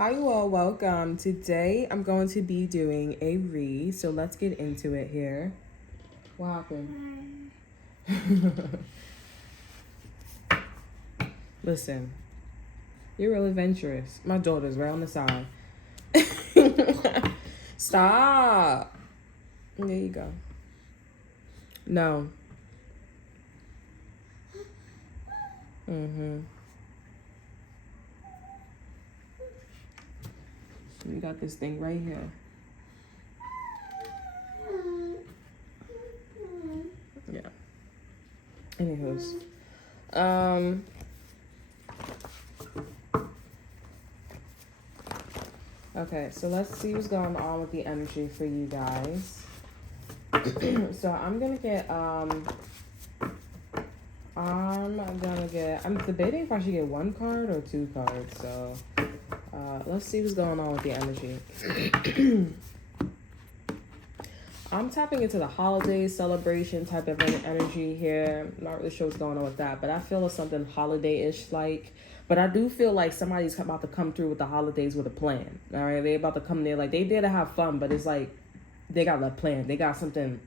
Hi, you all. Welcome. Today, I'm going to be doing a read. So let's get into it here. What happened? Listen, you're real adventurous. My daughter's right on the side. Stop. There you go. No. We got this thing right here. Yeah. Anywho's. Okay, so let's see what's going on with the energy for you guys. So I'm debating if I should get one card or two cards. So let's see what's going on with the energy. I'm tapping into the holiday celebration type of energy here. Not really sure what's going on with that, but I feel it's something holiday-ish like. But I do feel like somebody's about to come through with the holidays with a plan. All right, they about to come there like they there to have fun, but it's like they got a plan. They got something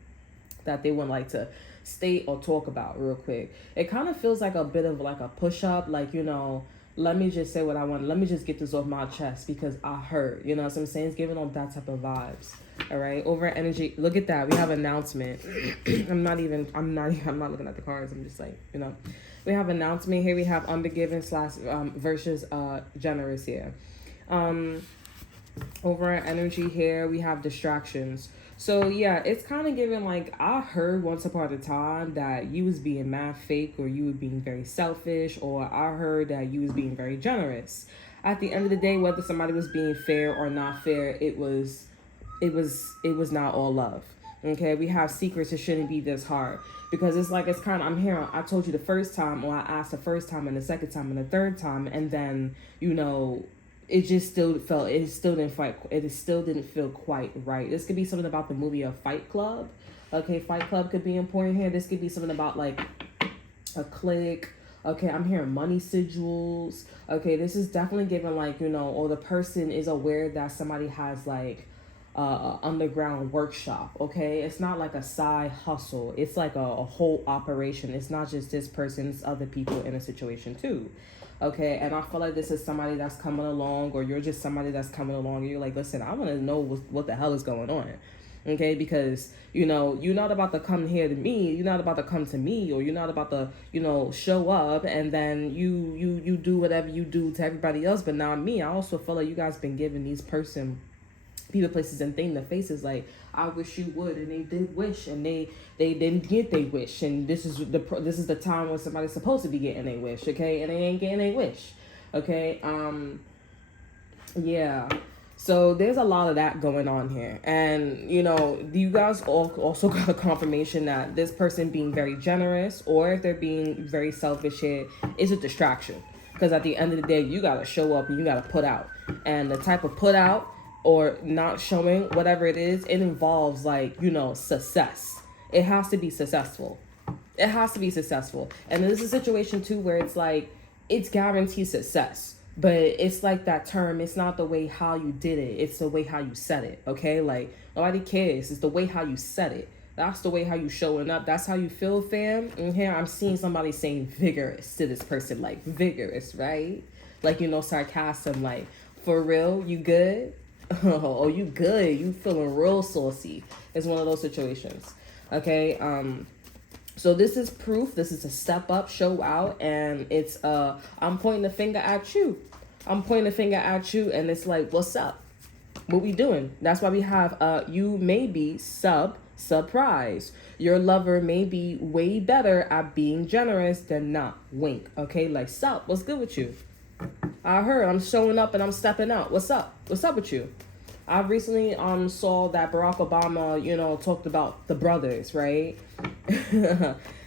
that they would like to state or talk about real quick. It kind of feels like a bit of like a push-up, like, you know, let me just say what I want. Let me just get this off my chest because I heard. You know what I'm saying? It's giving off that type of vibes. All right. Over energy. Look at that. We have announcement. I'm not looking at the cards. I'm just like, you know. We have announcement here. We have unforgiving / versus generous here. Over energy here, we have distractions. So yeah, it's kind of giving like I heard once upon a time that you was being mad fake, or you were being very selfish, or I heard that you was being very generous. At the end of the day, whether somebody was being fair or not fair, it was not all love. Okay, we have secrets. It shouldn't be this hard because it's like it's kind of I'm here. I told you the first time, or I asked the first time and the second time and the third time, and then you know. It still didn't feel quite right. This could be something about the movie of Fight Club. Okay, Fight Club could be important here. This could be something about like a clique. Okay, I'm hearing money sigils. Okay, this is definitely giving like, you know, or the person is aware that somebody has like underground workshop. Okay, it's not like a side hustle. It's like a whole operation. It's not just this person, it's other people in a situation too. Okay, and I feel like this is somebody that's coming along, or you're just somebody that's coming along and you're like, listen, I want to know what the hell is going on. Okay, because, you know, you're not about to come here to me, you're not about to come to me, or you're not about to, you know, show up and then you do whatever you do to everybody else, but not me. I also feel like you guys been giving these people, places, and things, the faces like, I wish you would, and they did wish, and they didn't get their wish, and this is the time when somebody's supposed to be getting a wish, okay, and they ain't getting a wish, okay. Yeah, so there's a lot of that going on here, and you know, you guys also got a confirmation that this person being very generous, or if they're being very selfish here, is a distraction, because at the end of the day, you gotta show up and you gotta put out, and the type of put out or not showing, whatever it is, it involves like, you know, success. It has to be successful. It has to be successful. And this is a situation too where it's like, it's guaranteed success. But it's like that term, it's not the way how you did it, it's the way how you said it. Okay? Like, nobody cares. It's the way how you said it. That's the way how you showing up. That's how you feel, fam. And here I'm seeing somebody saying vigorous to this person, like vigorous, right? Like, you know, sarcasm, like, for real, you good? Oh, you good. You feeling real saucy. It's one of those situations. Okay. So this is proof. This is a step up, show out, and it's I'm pointing the finger at you. I'm pointing the finger at you, and it's like, what's up? What we doing? That's why we have you may be surprise. Your lover may be way better at being generous than not. Wink. Okay, like, sup? What's good with you? I heard I'm showing up and I'm stepping out. What's up? What's up with you? I recently saw that Barack Obama, you know, talked about the brothers, right?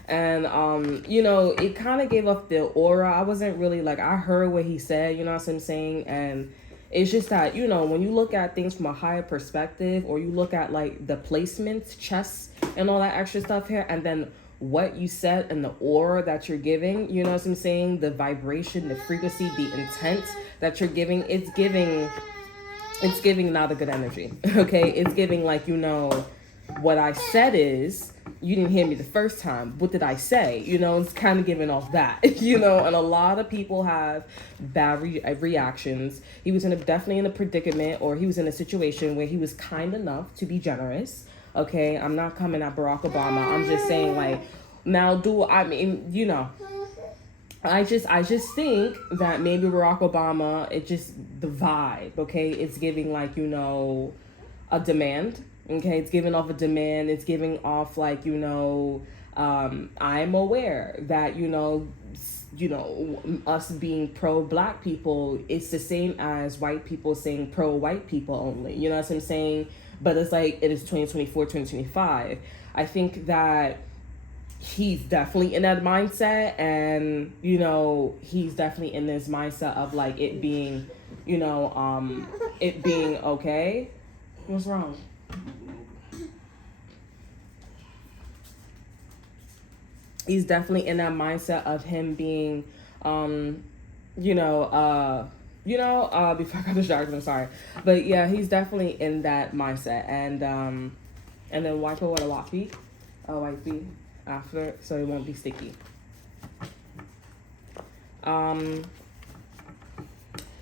And you know, it kind of gave up the aura. I wasn't really like, I heard what he said, you know what I'm saying? And it's just that, you know, when you look at things from a higher perspective, or you look at like the placements, chess, and all that extra stuff here, and then what you said and the aura that you're giving, you know what I'm saying? The vibration, the frequency, the intent that you're giving, it's giving not a good energy. Okay, it's giving like, you know, what I said is, you didn't hear me the first time. What did I say? You know, it's kind of giving off that, you know, and a lot of people have bad reactions. He was definitely in a predicament, or he was in a situation where he was kind enough to be generous. Okay, I'm not coming at Barack Obama. I'm just saying, like, now I mean, you know, I just think that maybe Barack Obama, it just, the vibe, okay, it's giving like, you know, a demand. Okay, it's giving off a demand. It's giving off like, you know, I'm aware that, you know, us being pro-black people, it's the same as white people saying pro-white people only. You know what I'm saying? But it's like, it is 2024, 2025. I think that he's definitely in that mindset, and, you know, he's definitely in this mindset of like it being, you know, it being okay. What's wrong? He's definitely in that mindset of him being, before I got distracted, I'm sorry. But yeah, he's definitely in that mindset. And then wipe it with a white feet after, so it won't be sticky.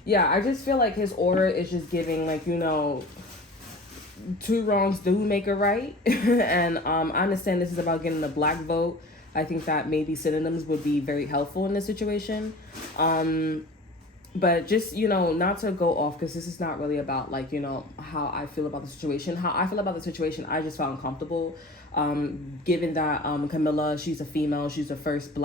Yeah, I just feel like his aura is just giving like, you know, two wrongs do make a right. And I understand this is about getting the black vote. I think that maybe synonyms would be very helpful in this situation. But just, you know, not to go off, because this is not really about like, you know, how I feel about the situation. How I feel about the situation, I just found comfortable. Given that Camilla, she's a female, she's the first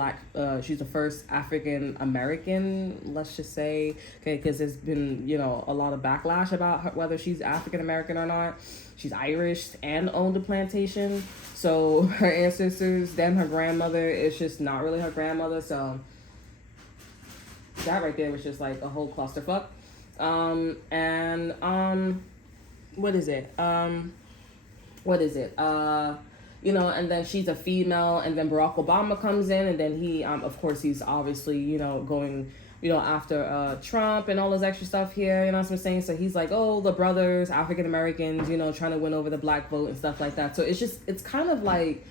she's the first African American, let's just say, okay, because there's been, you know, a lot of backlash about her, whether she's African American or not. She's Irish and owned a plantation, so her ancestors, then her grandmother is just not really her grandmother, so that right there was just like a whole clusterfuck. What is it? You know, and then she's a female, and then Barack Obama comes in, and then he, of course, he's obviously, you know, going, you know, after Trump and all this extra stuff here, you know what I'm saying? So he's like, oh, the brothers, African Americans, you know, trying to win over the black vote and stuff like that. So it's kind of like,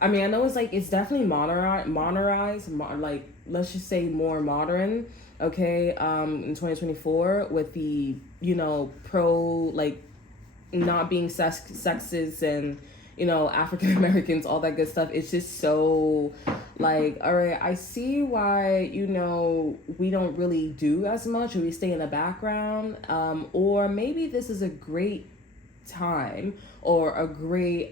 I mean, I know it's like, it's definitely modernized, like, let's just say more modern, okay, in 2024 with the, you know, like, not being sexist and, you know, African Americans, all that good stuff. It's just so like, all right, I see why, you know, we don't really do as much, or we stay in the background, or maybe this is a great time, or a great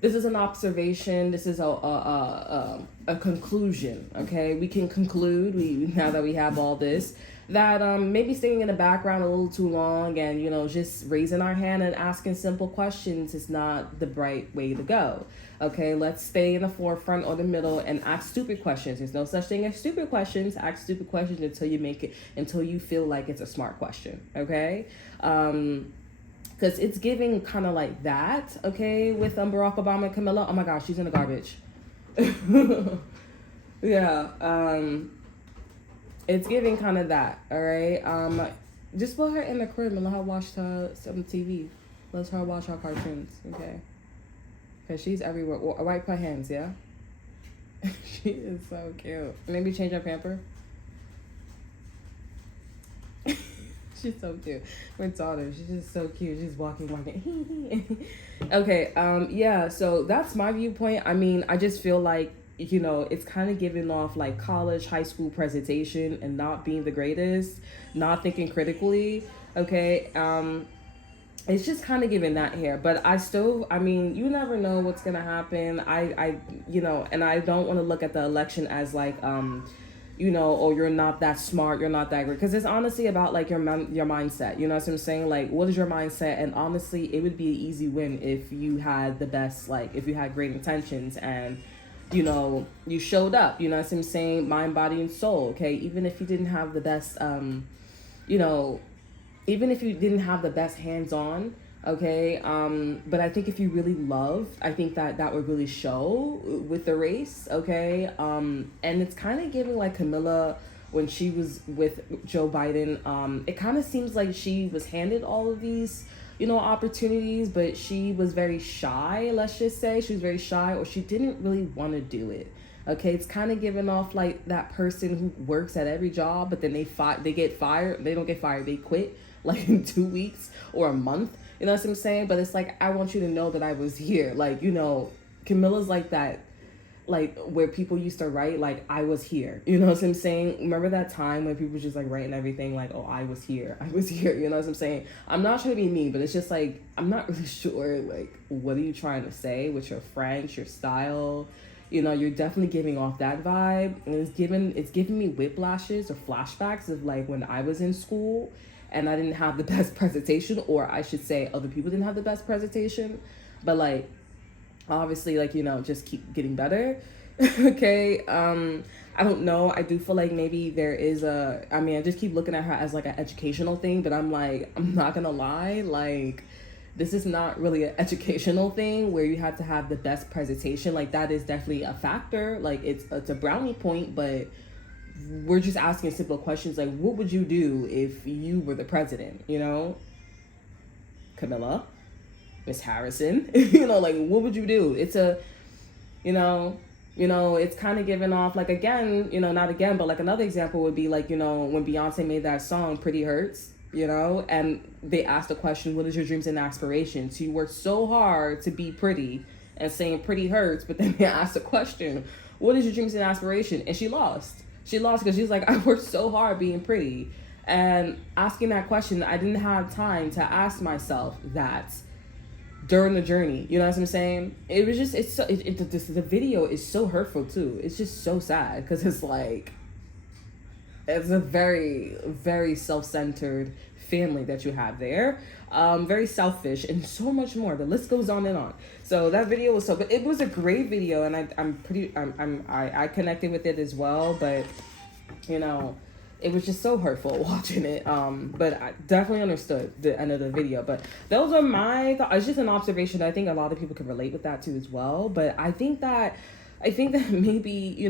this is an observation, this is a conclusion. Okay, we can conclude, now that we have all this, that maybe staying in the background a little too long, and, you know, just raising our hand and asking simple questions is not the right way to go. Okay, let's stay in the forefront or the middle and ask stupid questions. There's no such thing as stupid questions. Ask stupid questions until you feel like it's a smart question. Okay, because it's giving kind of like that. Okay, with Barack Obama and Camilla. Oh my gosh, she's in the garbage. Yeah. It's giving kind of that, all right? Just put her in the crib and let her watch some TV. Let her watch her cartoons, okay? Because she's everywhere. Wipe her hands, yeah? She is so cute. Maybe change her pamper. She's so cute. My daughter, she's just so cute. She's walking. Okay, yeah, so that's my viewpoint. I mean, I just feel like, you know, it's kind of giving off like college, high school presentation, and not being the greatest, not thinking critically, okay? It's just kind of giving that here. But I mean, you never know what's going to happen. I you know, and I don't want to look at the election as like, you know, oh, you're not that smart, you're not that great. Because it's honestly about like your mindset. You know what I'm saying? Like, what is your mindset? And honestly, it would be an easy win if you had the best, like, if you had great intentions and, you know, you showed up, you know what I'm saying? Mind, body, and soul, okay? Even if you didn't have the best, you know, even if you didn't have the best hands-on, Okay, but I think if you really love, I think that that would really show with the race. Okay, and it's kind of giving like Camilla when she was with Joe Biden. It kind of seems like she was handed all of these, you know, opportunities, but she was very shy. Let's just say she was very shy, or she didn't really want to do it. Okay, it's kind of giving off like that person who works at every job, but then they get fired. They don't get fired. They quit like in 2 weeks or a month. You know what I'm saying? But it's like, I want you to know that I was here. Like, you know, Camilla's like that, like where people used to write, like, I was here. You know what I'm saying? Remember that time when people were just like writing everything like, oh, I was here. I was here. You know what I'm saying? I'm not trying to be mean, but it's just like, I'm not really sure, like, what are you trying to say with your French, your style? You know, you're definitely giving off that vibe. And it's giving me whiplashes or flashbacks of like when I was in school and I didn't have the best presentation, or I should say other people didn't have the best presentation, but like obviously, like, you know, just keep getting better. Okay, I don't know, I do feel like maybe there is I mean, I just keep looking at her as like an educational thing, but I'm like, I'm not gonna lie, like, this is not really an educational thing where you have to have the best presentation. Like, that is definitely a factor, like it's a brownie point, but we're just asking simple questions like, what would you do if you were the president, you know? Camilla, Miss Harrison, you know, like, what would you do? It's a, you know, it's kind of giving off like, again, you know, not again, but like another example would be like, you know, when Beyonce made that song Pretty Hurts, you know, and they asked the question, what is your dreams and aspirations? You worked so hard to be pretty and saying pretty hurts, but then they asked the question, what is your dreams and aspiration? And she lost. She lost because she's like, I worked so hard being pretty. And asking that question, I didn't have time to ask myself that during the journey. You know what I'm saying? It was just, it's so, the video is so hurtful too. It's just so sad because it's like, it's a very, very self-centered family that you have there. Very selfish and so much more. The list goes on and on. So that video was so good. It was a great video, and I connected with it as well. But you know, it was just so hurtful watching it. But I definitely understood the end of the video. But those are my thoughts. It's just an observation. I think a lot of people can relate with that too as well. But I think that maybe,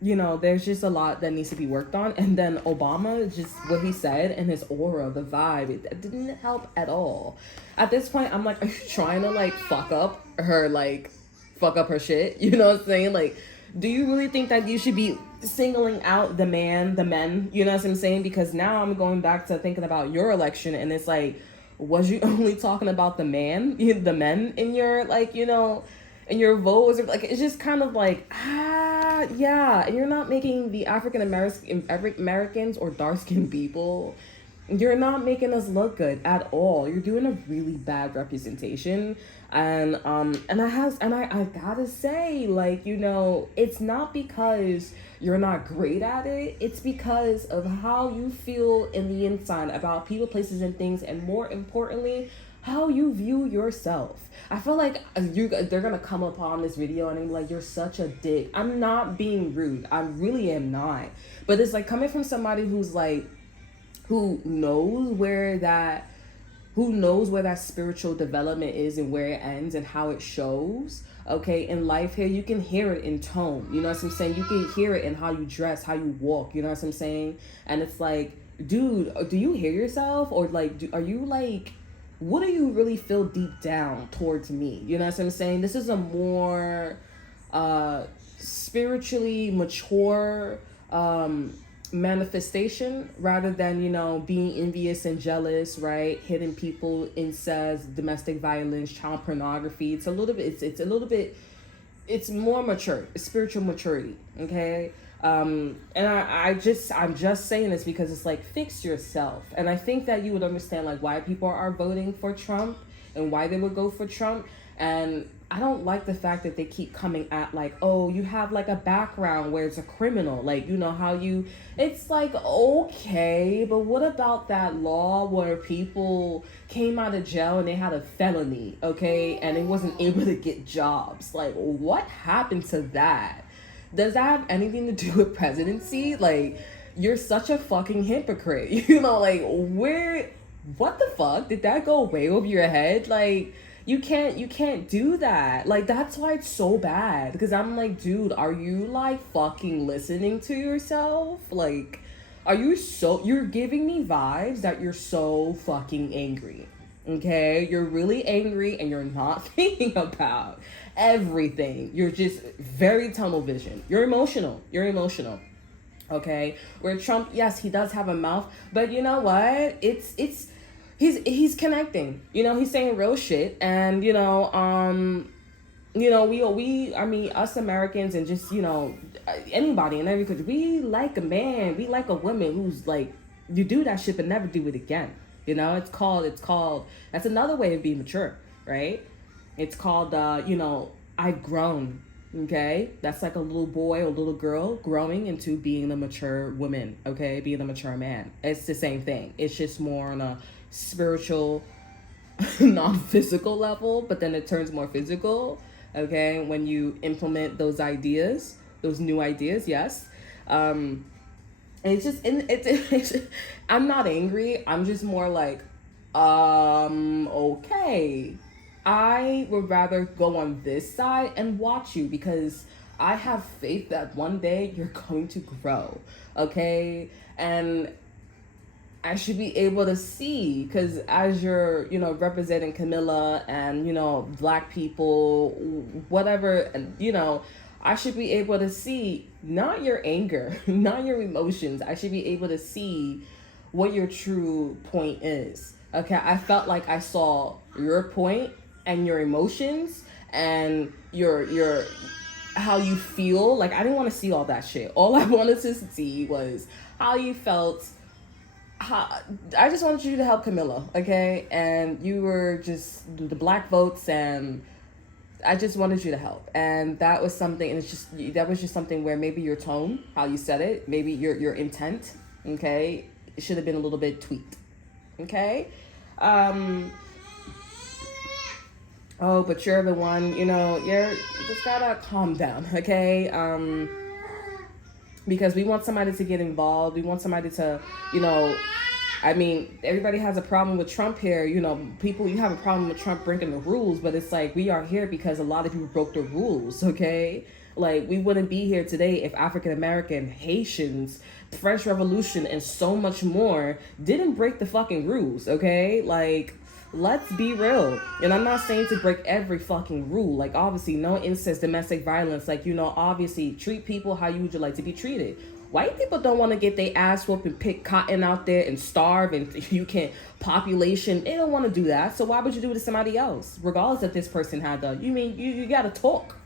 there's just a lot that needs to be worked on. And then Obama, just what he said and his aura, the vibe, it didn't help at all. At this point, I'm like, are you trying to like fuck up her shit? You know what I'm saying? Like, do you really think that you should be singling out the men? You know what I'm saying? Because now I'm going back to thinking about your election, and it's like, was you only talking about the men in your, like, in your vote? Was it like, it's just kind of like, yeah, and you're not making the African Americans or dark-skinned people, you're not making us look good at all. You're doing a really bad representation. And I gotta say, like, it's not because you're not great at it. It's because of how you feel in the inside about people, places, and things, and more importantly, how you view yourself. I feel like they're gonna come upon this video and I'm like, you're such a dick. I'm not being rude. I really am not. But it's like coming from somebody who's like, who knows where that spiritual development is and where it ends and how it shows. Okay, in life here, you can hear it in tone. You know what I'm saying? You can hear it in how you dress, how you walk. You know what I'm saying? And it's like, dude, do you hear yourself? Or like, are you like, what do you really feel deep down towards me? You know what I'm saying? This is a more spiritually mature manifestation rather than, being envious and jealous, right? Hitting people, incest, domestic violence, child pornography. It's more mature. It's spiritual maturity. Okay. And I'm just saying this because it's like, fix yourself. And I think that you would understand like why people are voting for Trump and why they would go for Trump. And I don't like the fact that they keep coming at like, oh, you have like a background where it's a criminal, like, it's like, okay, but what about that law where people came out of jail and they had a felony, okay, and they wasn't able to get jobs? Like, what happened to that? Does that have anything to do with presidency? Like, you're such a fucking hypocrite. Like, what the fuck? Did that go way over your head? Like, you can't do that. Like, that's why it's so bad. Because I'm like, dude, are you like fucking listening to yourself? Like, you're giving me vibes that you're so fucking angry. Okay? You're really angry and you're not thinking about everything. You're just very tunnel vision. You're emotional. Okay? Where Trump, yes, he does have a mouth, but you know what? He's connecting. He's saying real shit, and I mean, us Americans and just anybody in every country, we like a man, we like a woman who's like, you do that shit but never do it again. It's called that's another way of being mature, right? It's called I've grown. Okay, that's like a little boy or little girl growing into being a mature woman. Okay, being a mature man. It's the same thing. It's just more on a spiritual, non-physical level, but then it turns more physical. Okay, when you implement those ideas, those new ideas. Yes. It's just I'm not angry. I'm just more like, okay. I would rather go on this side and watch you, because I have faith that one day you're going to grow, okay? And I should be able to see, because as you're, representing Camilla and, Black people, whatever, and, I should be able to see not your anger, not your emotions. I should be able to see what your true point is, okay? I felt like I saw your point and your emotions and your how you feel. Like, I didn't want to see all that shit. All I wanted to see was how you felt. I just wanted you to help Camilla, okay? And you were just the Black votes, and I just wanted you to help. And that was something, and that was just something where maybe your tone, how you said it, maybe your intent, okay, it should have been a little bit tweaked, okay? Oh, but you're the one, you just gotta calm down, okay? Because we want somebody to get involved. We want somebody to, I mean, everybody has a problem with Trump here. You have a problem with Trump breaking the rules, but it's like, we are here because a lot of people broke the rules, okay? Like, we wouldn't be here today if African American, Haitians, French Revolution, and so much more didn't break the fucking rules, okay? Like, let's be real. And I'm not saying to break every fucking rule. Like, obviously, no incest, domestic violence. Like, obviously, treat people how you would like to be treated. White people don't want to get their ass whooped and pick cotton out there and starve, and you can't population. They don't want to do that. So why would you do it to somebody else? Regardless if this person had the, you gotta talk,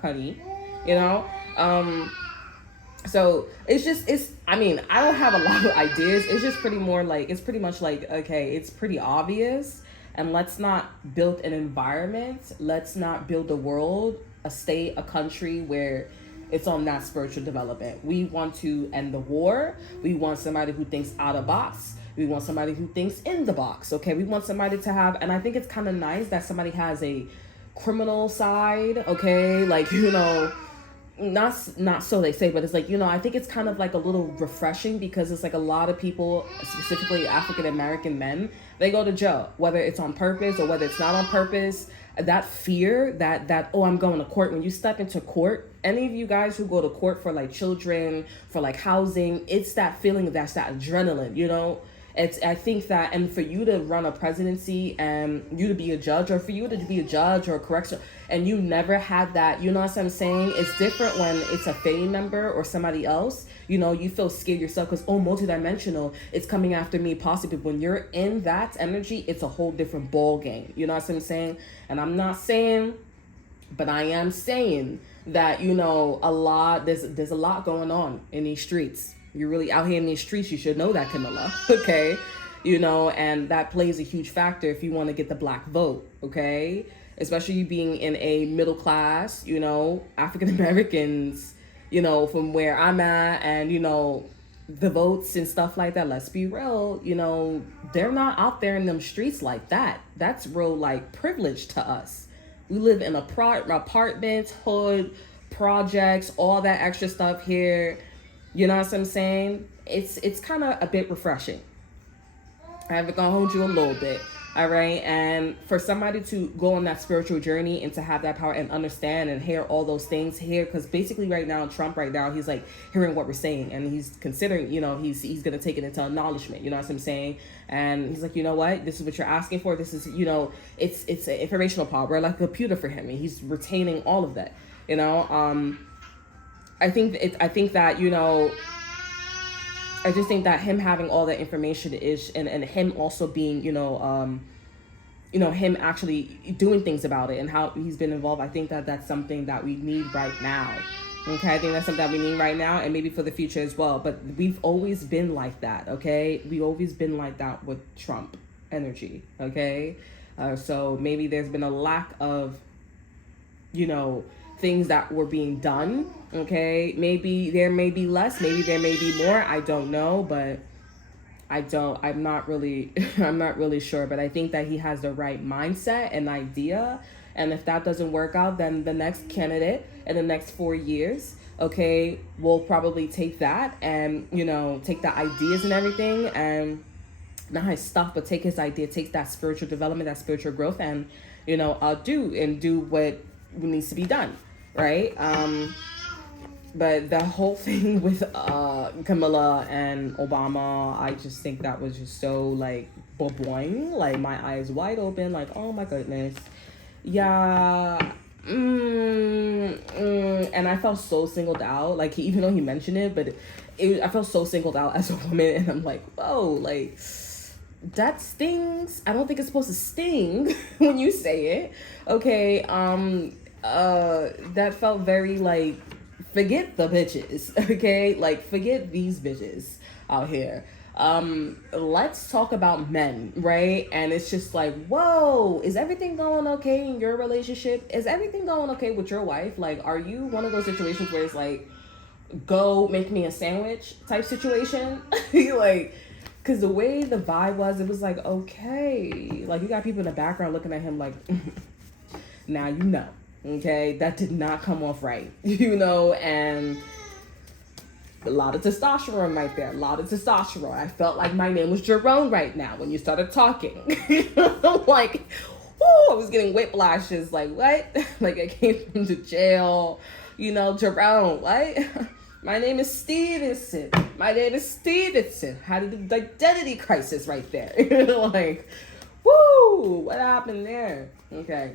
honey, So I don't have a lot of ideas. It's just pretty much like, okay, it's pretty obvious, and let's not build an environment. Let's not build a world, a state, a country where it's on that spiritual development. We want to end the war. We want somebody who thinks out of box. We want somebody who thinks in the box. Okay. We want somebody to have, and I think it's kind of nice that somebody has a criminal side. Okay. Like, not so they say, but it's like, I think it's kind of like a little refreshing, because it's like a lot of people, specifically African American men, they go to jail, whether it's on purpose or whether it's not on purpose. That fear that oh, I'm going to court. When you step into court, any of you guys who go to court for like children, for like housing, it's that feeling, that's that adrenaline, I think that, and for you to run a presidency and you to be a judge, or for you to be a judge or a correction, and you never had that, what I'm saying? It's different when it's a family member or somebody else, you feel scared yourself because, oh, multidimensional, it's coming after me possibly. When you're in that energy, it's a whole different ball game. You know what I'm saying? And I'm not saying, but I am saying that, there's a lot going on in these streets. You're really out here in these streets. You should know that, Camilla. Okay. And that plays a huge factor if you want to get the Black vote. Okay. Especially you being in a middle class, African Americans, from where I'm at, and, the votes and stuff like that. Let's be real. They're not out there in them streets like that. That's real, like, privilege to us. We live in apartments, hood, projects, all that extra stuff here. You know what I'm saying? It's kind of a bit refreshing. I have it gonna hold you a little bit. All right. And for somebody to go on that spiritual journey and to have that power and understand and hear all those things here, because basically right now, Trump right now, he's like hearing what we're saying and he's considering, you know, he's going to take it into acknowledgement. You know what I'm saying? And he's like, you know what? This is what you're asking for. This is, you know, it's an informational power. We're like a computer for him. And he's retaining all of that, you know? I think that, you know, I just think that him having all that information is, and him also being, you know, him actually doing things about it and how he's been involved. I think that that's something that we need right now. Okay, I think that's something that we need right now and maybe for the future as well. But we've always been like that, okay? We've always been like that with Trump energy, okay? So maybe there's been a lack of, you know, things that were being done, okay? Maybe there may be less, maybe there may be more, I don't know, but I'm not really sure, but I think that he has the right mindset and idea, and if that doesn't work out, then the next candidate in the next 4 years, okay, will probably take that and, you know, take the ideas and everything, and not his stuff, but take his idea, take that spiritual development, that spiritual growth, and, you know, do what needs to be done. Right? But the whole thing with Camilla and Obama, I just think that was just so like boing, like my eyes wide open, like oh my goodness, yeah, and I felt so singled out, like even though he mentioned it, but I felt so singled out as a woman, and I'm like, whoa, like that stings. I don't think it's supposed to sting when you say it, okay? That felt very like, forget the bitches, okay? Like, forget these bitches out here. Let's talk about men, right? And it's just like, whoa, is everything going okay in your relationship? Is everything going okay with your wife? Like, are you one of those situations where it's like, go make me a sandwich type situation? Like, because the way the vibe was, it was like, okay. Like, you got people in the background looking at him like, now you know. Okay, that did not come off right, you know, and a lot of testosterone right there, a lot of testosterone. I felt like my name was Youre right now when you started talking. Like, whoo, I was getting whiplashes, like, what? Like, I came from the jail, you know, Youre, what? My name is Stevenson. My name is Stevenson. Had an identity crisis right there. Like, woo, what happened there? Okay.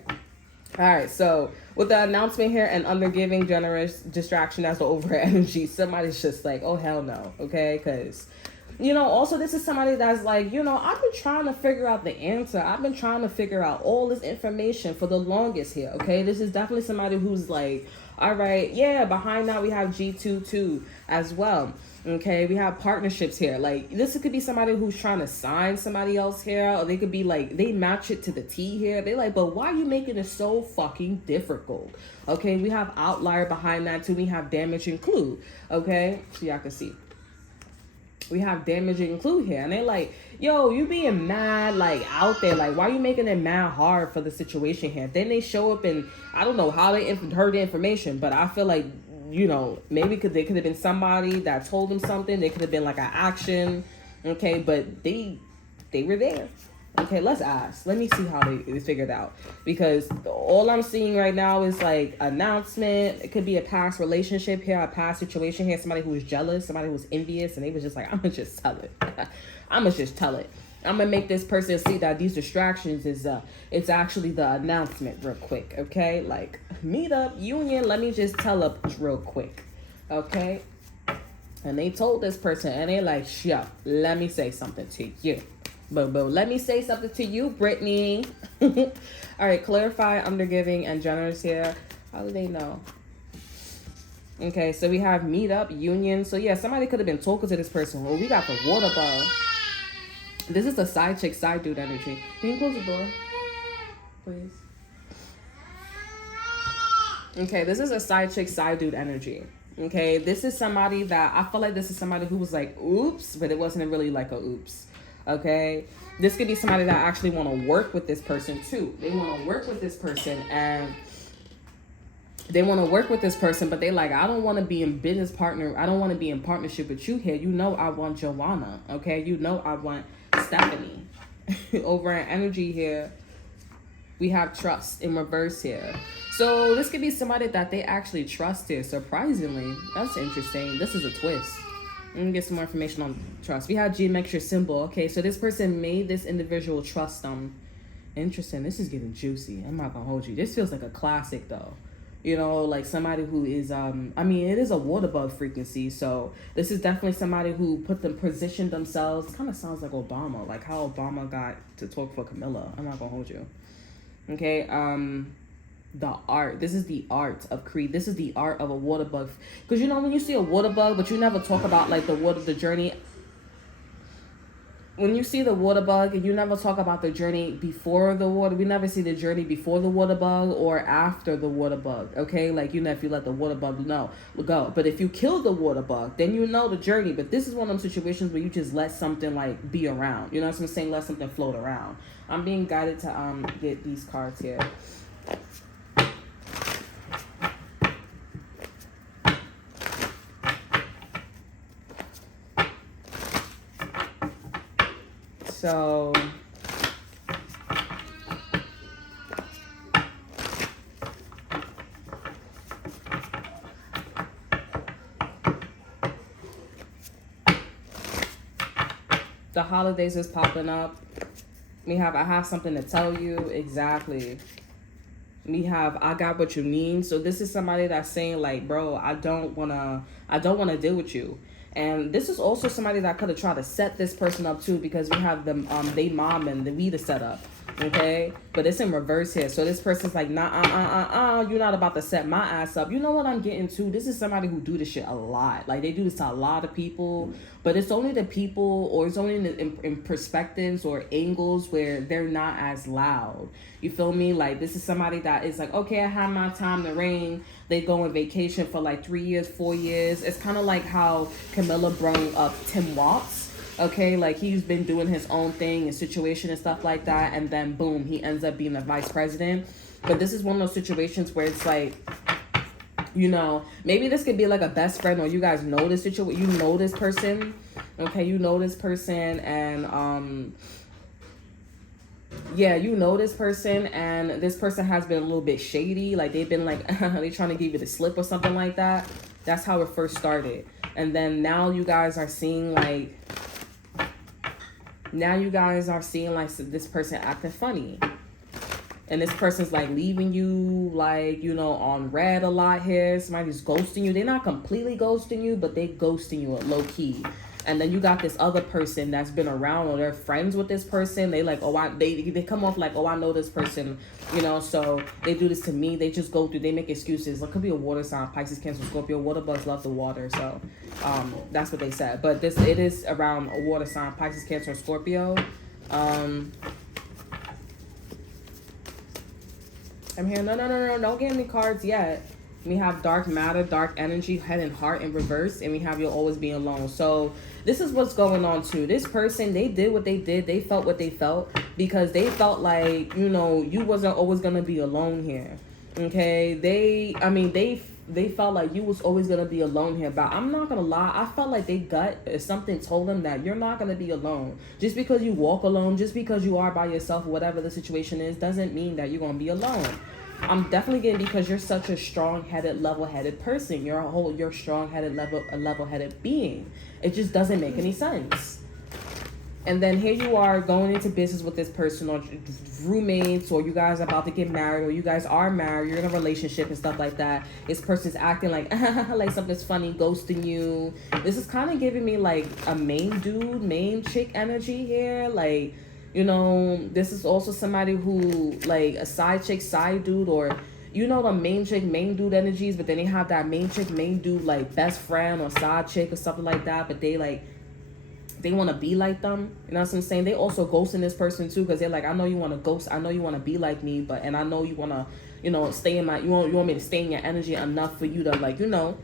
All right, so with the announcement here and undergiving, generous, distraction as the over energy, somebody's just like, oh, hell no, okay? Because, you know, also this is somebody that's like, you know, I've been trying to figure out the answer. I've been trying to figure out all this information for the longest here, okay? This is definitely somebody who's like, all right, yeah, behind that we have G22 as well. Okay, we have partnerships here. Like, this could be somebody who's trying to sign somebody else here, or they could be like, they match it to the T here. They like, but why are you making it so fucking difficult? Okay, we have outlier behind that too. We have damage include. Okay, so y'all can see. We have damage include here, and they're like, yo, you being mad, like, out there, like, why are you making it mad hard for the situation here? Then they show up, and I don't know how they heard the information, but I feel like, you know, maybe they could have been somebody that told them something. They could have been like an action, okay, but they were there. Okay, let's ask. Let me see how they figured out, because all I'm seeing right now is like announcement. It could be a past relationship here, a past situation here, somebody who was jealous, somebody who was envious, and they was just like, I'm gonna just tell it. I'm gonna just tell it. I'm gonna make this person see that these distractions is it's actually the announcement real quick, okay? Like, meet up, union, let me just tell up real quick, okay? And they told this person, and they like, yo, let me say something to you. Boom, boom. Let me say something to you, Brittany. All right, clarify, undergiving, and generous here. How do they know? Okay, so we have meet up, union. So yeah, somebody could have been talking to this person. Well, we got the water ball. This is the side chick, side dude energy. Can you close the door, please? Okay, this is a side chick, side dude energy. Okay, this is somebody that I feel like this is somebody who was like, oops, but it wasn't really like a oops. Okay, this could be somebody that actually want to work with this person too. They want to work with this person, and they want to work with this person, but they like, I don't want to be in business partner. I don't want to be in partnership with you here. You know, I want Joanna. Okay, you know, I want Stephanie. Over in energy here, we have trust in reverse here. So this could be somebody that they actually trust here, surprisingly. That's interesting. This is a twist. Let me get some more information on trust. We have geometric symbol. Okay, so this person made this individual trust them. Interesting. This is getting juicy. I'm not gonna hold you. This feels like a classic though. You know, like somebody who is I mean, it is a water bug frequency, so this is definitely somebody who positioned themselves. Kind of sounds like Obama, like how Obama got to talk for Camilla. I'm not gonna hold you. Okay, the art. This is the art of Creed. This is the art of a water bug. Because you know, when you see a water bug, but you never talk about like the journey. When you see the water bug and you never talk about the journey before the water, we never see the journey before the water bug or after the water bug, okay? Like, you know, if you let the water bug go. But if you kill the water bug, then you know the journey. But this is one of them situations where you just let something, like, be around. You know what I'm saying? Let something float around. I'm being guided to get these cards here. So the holidays is popping up. I have something to tell you. Exactly. We have I got what you need. So this is somebody that's saying like, bro, I don't wanna deal with you. And this is also somebody that could have tried to set this person up too, because we have them they mom and the Vita set up. Okay, but it's in reverse here. So this person's like, nah, you're not about to set my ass up. You know what I'm getting to? This is somebody who do this shit a lot. Like, they do this to a lot of people, but it's only the people, or it's only in perspectives or angles where they're not as loud. You feel me? Like, this is somebody that is like, okay, I have my time to reign. They go on vacation for like 3 years, 4 years. It's kind of like how Camilla brought up Tim Watts. Okay, like he's been doing his own thing and situation and stuff like that, and then boom, he ends up being the vice president. But this is one of those situations where it's like, you know, maybe this could be like a best friend, or you guys know this situation, you know this person, okay, you know this person, and yeah, you know this person, and this person has been a little bit shady, like they've been like, they trying to give you the slip or something like that. That's how it first started. And then now you guys are seeing like, this person acting funny, and this person's like leaving you, like, you know, on red a lot here. Somebody's ghosting you. They're not completely ghosting you, but they ghosting you at low key. And then you got this other person that's been around, or they're friends with this person. They like, they come off like, I know this person, you know, so they do this to me. They just go through, they make excuses. It could be a water sign, Pisces, Cancer, Scorpio. Water bugs love the water, so that's what they said. But it is around a water sign, Pisces, Cancer, Scorpio. I'm here, no, don't get any cards yet. We have dark matter, dark energy, head and heart in reverse, and we have you'll always be alone. So this is what's going on too. This person, they did what they did. They felt what they felt because they felt like, you know, you wasn't always going to be alone here. Okay. They felt like you was always going to be alone here. But I'm not going to lie. I felt like something told them that you're not going to be alone. Just because you walk alone, just because you are by yourself, whatever the situation is, doesn't mean that you're going to be alone. I'm definitely getting, because you're such a strong-headed, level-headed person. You're strong-headed, level-headed being. It just doesn't make any sense. And then here you are going into business with this person, or roommates, or you guys are about to get married, or you guys are married, you're in a relationship and stuff like that. This person's acting like, like something's funny, ghosting you. This is kind of giving me like a main chick energy here. Like, you know, this is also somebody who, like, a side chick, side dude, or, you know, the main chick, main dude energies, but then they have that main chick, main dude, like, best friend or side chick or something like that, but they, like, they want to be like them. You know what I'm saying? They also ghosting this person, too, because they're like, I know you want to ghost, I know you want to be like me, and I know you want to, you know, you want me to stay in your energy enough for you to, like, you know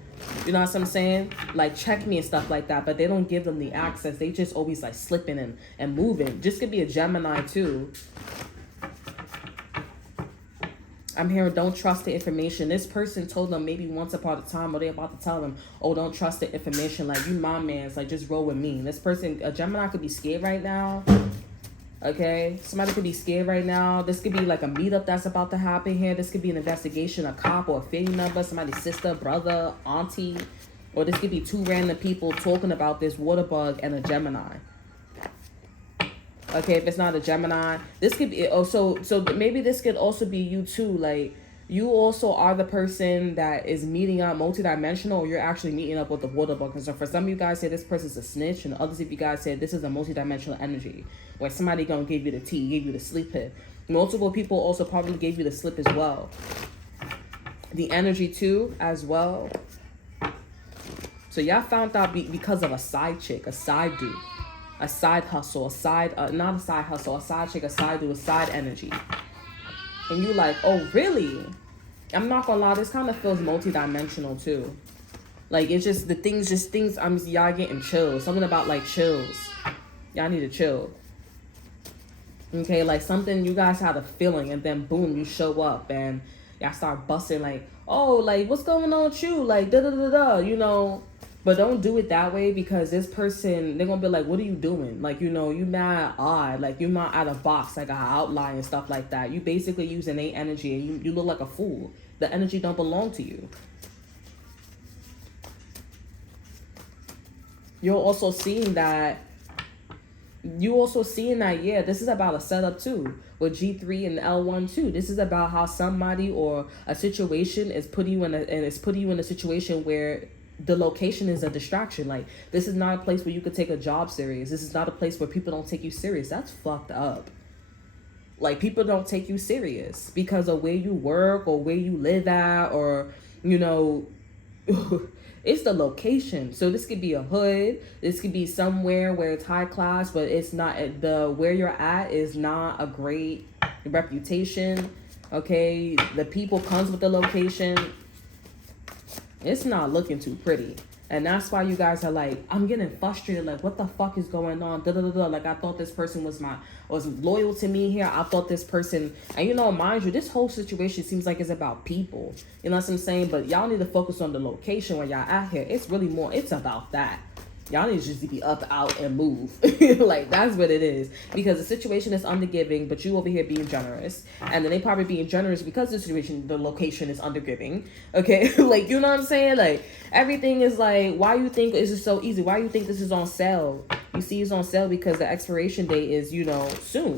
what I'm saying? Like, check me and stuff like that. But they don't give them the access. They just always like slipping and moving. Just could be a Gemini too. I'm hearing don't trust the information. This person told them maybe once upon a time, or they're about to tell them, oh, don't trust the information. Like, you my man's, like, just roll with me. This person, a Gemini, could be scared right now. Okay? Somebody could be scared right now. This could be like a meetup that's about to happen here. This could be an investigation, a cop or a family member, somebody's sister, brother, auntie. Or this could be two random people talking about this water bug and a Gemini. Okay, if it's not a Gemini, this could be also, so maybe this could also be you too. Like, you also are the person that is meeting up multidimensional, or you're actually meeting up with the water bug. So for some of you guys say this person's a snitch, and others of you guys say this is a multidimensional energy, where somebody gonna give you the tea, give you the sleep hit. Multiple people also probably gave you the slip as well. The energy too, as well. So y'all found out because of a side chick, a side dude. A side hustle, a side, not a side hustle, a side chick, a side dude, a side energy. And you like, oh, really? I'm not gonna lie, this kind of feels multidimensional too. Like, it's just, the things, y'all getting chills. Something about like chills. Y'all need to chill. Okay, like something, you guys had a feeling, and then boom, you show up and y'all start busting like, oh, like, what's going on with you? Like, da-da-da-da, you know. But don't do it that way, because this person, they're going to be like, what are you doing? Like, you know, you mad odd. Like, you're not out of box, like an outline and stuff like that. You basically use innate energy, and you look like a fool. The energy don't belong to you. You're also seeing that, yeah, this is about a setup too. With G3 and L1 too. This is about how somebody or a situation is putting you in a situation where the location is a distraction. Like, this is not a place where you could take a job serious. This is not a place where people don't take you serious. That's fucked up. Like, people don't take you serious because of where you work or where you live at, or, you know, it's the location. So this could be a hood. This could be somewhere where it's high class, but it's not, where you're at is not a great reputation. Okay, the people comes with the location. It's not looking too pretty. And that's why you guys are like, I'm getting frustrated. Like, what the fuck is going on? Da-da-da-da. Like, I thought this person was loyal to me here. I thought this person, and you know, mind you, this whole situation seems like it's about people. You know what I'm saying? But y'all need to focus on the location where y'all at here. It's really more, it's about that. Y'all need to just be up, out, and move. Like, that's what it is. Because the situation is undergiving, but you over here being generous. And then they probably being generous because the situation, the location is undergiving. Okay? Like, you know what I'm saying? Like, everything is like, why you think this is so easy? Why you think this is on sale? You see it's on sale because the expiration date is, you know, soon.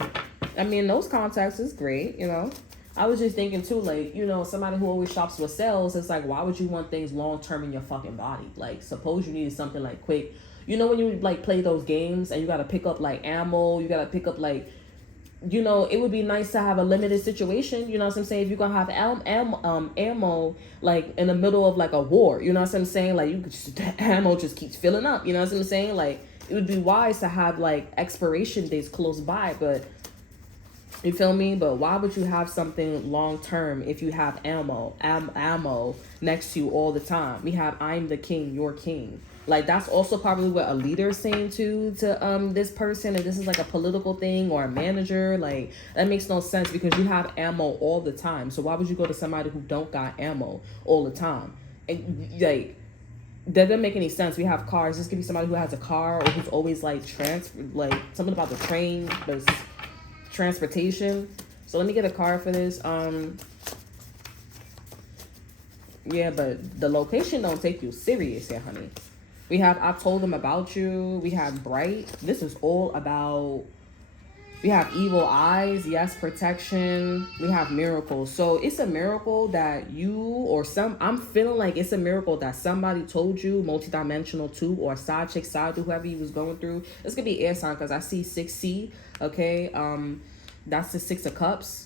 I mean, those contacts is great, you know. I was just thinking too, like, you know, somebody who always shops with sales, it's like, why would you want things long term in your fucking body? Like, suppose you needed something like quick. You know, when you like play those games and you got to pick up like ammo, you got to pick up like, you know, it would be nice to have a limited situation. You know what I'm saying? If you're going to have ammo like in the middle of like a war, you know what I'm saying? Like, you could just, the ammo just keeps filling up. You know what I'm saying? Like, it would be wise to have like expiration dates close by, but you feel me? But why would you have something long term if you have ammo next to you all the time? We have I'm the king, you're king. Like, that's also probably what a leader is saying to this person. And this is like a political thing or a manager. Like, that makes no sense because you have ammo all the time. So why would you go to somebody who don't got ammo all the time? And like, that doesn't make any sense. We have cars. This could be somebody who has a car or who's always like like something about the train, the transportation. So let me get a card for this. Yeah, but the location don't take you serious here, honey. We have I told them about you. We have bright. This is all about, we have evil eyes. Yes, protection. We have miracles. So it's a miracle that you or I'm feeling like it's a miracle that somebody told you, multidimensional too, or side chick, side dude, whoever he was going through. This could be air sign because I see 6C. Okay. That's the 6 of Cups.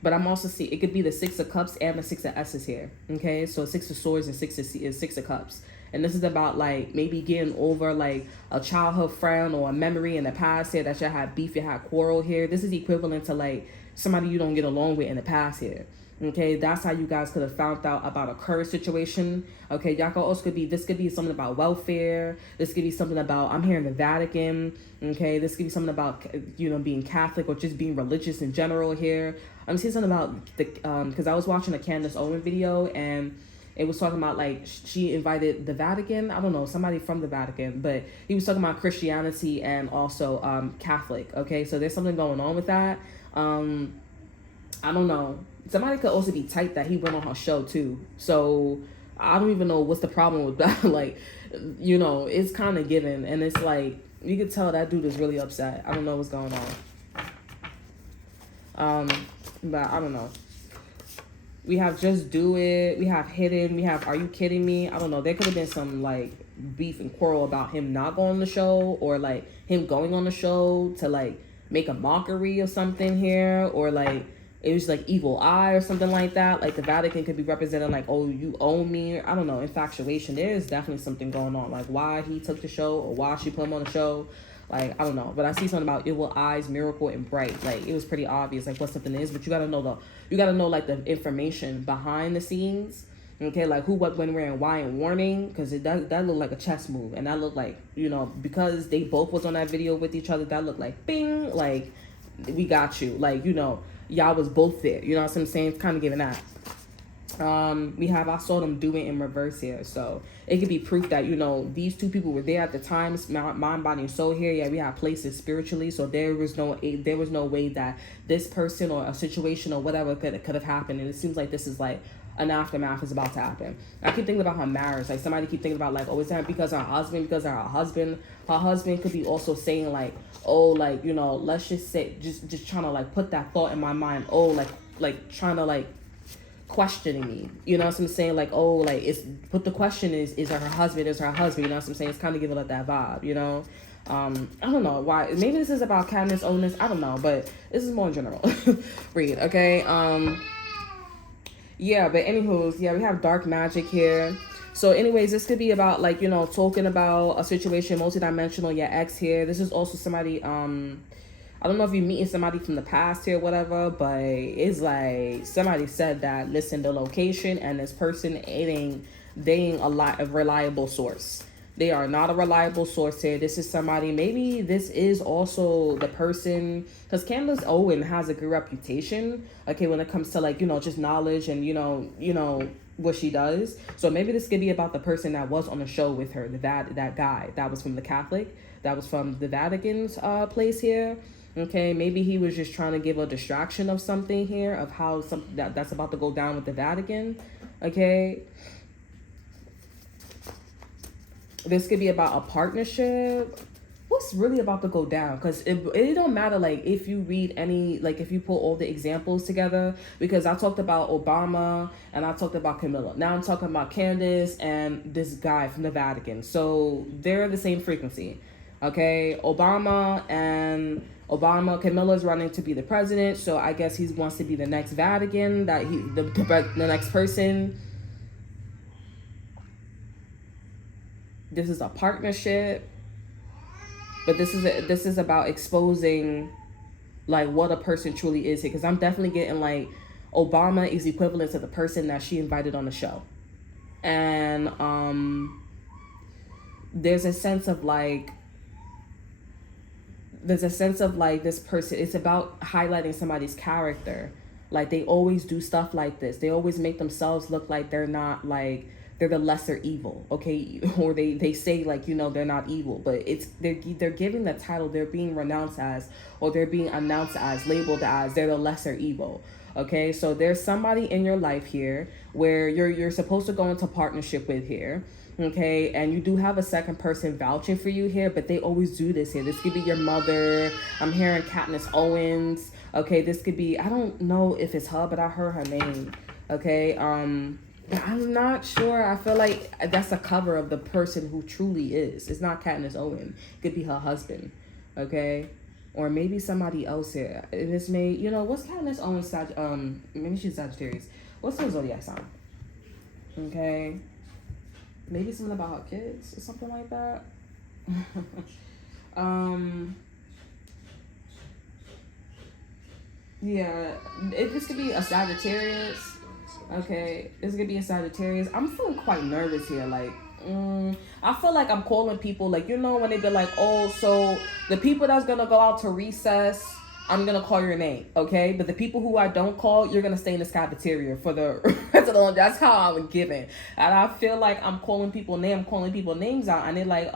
But I'm also see it could be the 6 of Cups and the 6 of S's here. Okay. So 6 of Swords and 6 of Cups. And this is about like maybe getting over like a childhood friend or a memory in the past here that you had beef, you had quarrel here. This is equivalent to like somebody you don't get along with in the past here. Okay, that's how you guys could have found out about a current situation. Okay, y'all could also this could be something about welfare. This could be something about, I'm here in the Vatican. Okay, this could be something about, being Catholic or just being religious in general here. I'm seeing something about because I was watching a Candace Owens video, and it was talking about like she invited the Vatican. I don't know, somebody from the Vatican, but he was talking about Christianity and also Catholic. Okay, so there's something going on with that. I don't know. Somebody could also be tight that he went on her show too. So I don't even know what's the problem with that. Like, it's kind of given, and it's like you could tell that dude is really upset. I don't know what's going on. But I don't know. We have Just Do It. We have Hidden. We have Are You Kidding Me? I don't know. There could have been some like beef and quarrel about him not going on the show, or like him going on the show to like make a mockery of something here, or like it was like evil eye or something like that. Like the Vatican could be representing like, oh, you owe me. I don't know, infatuation. There is definitely something going on. Like why he took the show or why she put him on the show. Like, I don't know. But I see something about evil eyes, miracle, and bright. Like it was pretty obvious like what something is. But you gotta know like the information behind the scenes. Okay, like who, what, when, where, and why, and warning. Because that looked like a chess move. And that looked like, because they both was on that video with each other, that looked like bing, like we got you. Like, y'all was both there. You know what I'm saying? It's kind of giving that. We have I saw them do it in reverse here. So it could be proof that, these two people were there at the time. Mind, body, and soul here. Yeah, we have places spiritually. So there was no way that this person or a situation or whatever could have happened. And it seems like this is like an aftermath is about to happen. I keep thinking about her marriage. Like somebody keep thinking about like, oh, is that because her husband? Because her husband could be also saying like, oh, like, let's just say, just trying to like put that thought in my mind. Oh, like trying to like questioning me. You know what I'm saying? Like, oh, like but the question is her husband? Is her husband? You know what I'm saying? It's kind of giving it that vibe, I don't know why. Maybe this is about Candace Owens. I don't know, but this is more in general. Read, okay? Yeah, but anywho's, yeah, we have dark magic here. So anyways, this could be about like, talking about a situation, multidimensional, your ex here. This is also somebody, I don't know if you're meeting somebody from the past here, whatever, but it's like somebody said that, listen, the location and this person, they ain't a reliable source. They are not a reliable source here. This is somebody, maybe this is also the person, because Candace Owens has a good reputation, okay, when it comes to like, just knowledge and, what she does. So maybe this could be about the person that was on the show with her, that guy that was from the Catholic, that was from the Vatican's place here. Okay, maybe he was just trying to give a distraction of something here, of how something that's about to go down with the Vatican. Okay. This could be about a partnership. What's really about to go down? Because it don't matter, like, if you read any, like, if you put all the examples together, because I talked about Obama and I talked about Camilla. Now I'm talking about Candace and this guy from the Vatican. So they're the same frequency. Okay, Camilla's running to be the president. So I guess he wants to be the next Vatican, the next person. This is a partnership, but this is about exposing like what a person truly is here. Because I'm definitely getting like Obama is equivalent to the person that she invited on the show, and there's a sense of like this person. It's about highlighting somebody's character. Like they always do stuff like this. They always make themselves look like they're not like. They're the lesser evil, okay? Or they say like, they're not evil, but they're giving the title, they're being renounced as, or they're being announced as, labeled as, they're the lesser evil, okay? So there's somebody in your life here where you're supposed to go into partnership with here, okay? And you do have a second person vouching for you here, but they always do this here. This could be your mother. I'm hearing Candace Owens, okay? This could be, I don't know if it's her, but I heard her name, okay? I'm not sure. I feel like that's a cover of the person who truly is. It's not Candace Owens. It could be her husband, okay? Or maybe somebody else here. And this may, what's Candace Owens, maybe she's Sagittarius. What's her zodiac sign? Okay. Maybe something about her kids or something like that. Yeah, this could be a Sagittarius. Okay, this could be a Sagittarius. I'm feeling quite nervous here. Like, I feel like I'm calling people, like, you know, when they be like, oh, so the people that's gonna go out to recess, I'm gonna call your name, okay? But the people who I don't call, you're gonna stay in this cafeteria for the rest of the lunch. That's how I'm giving. And I feel like I'm calling people names out, and they're like,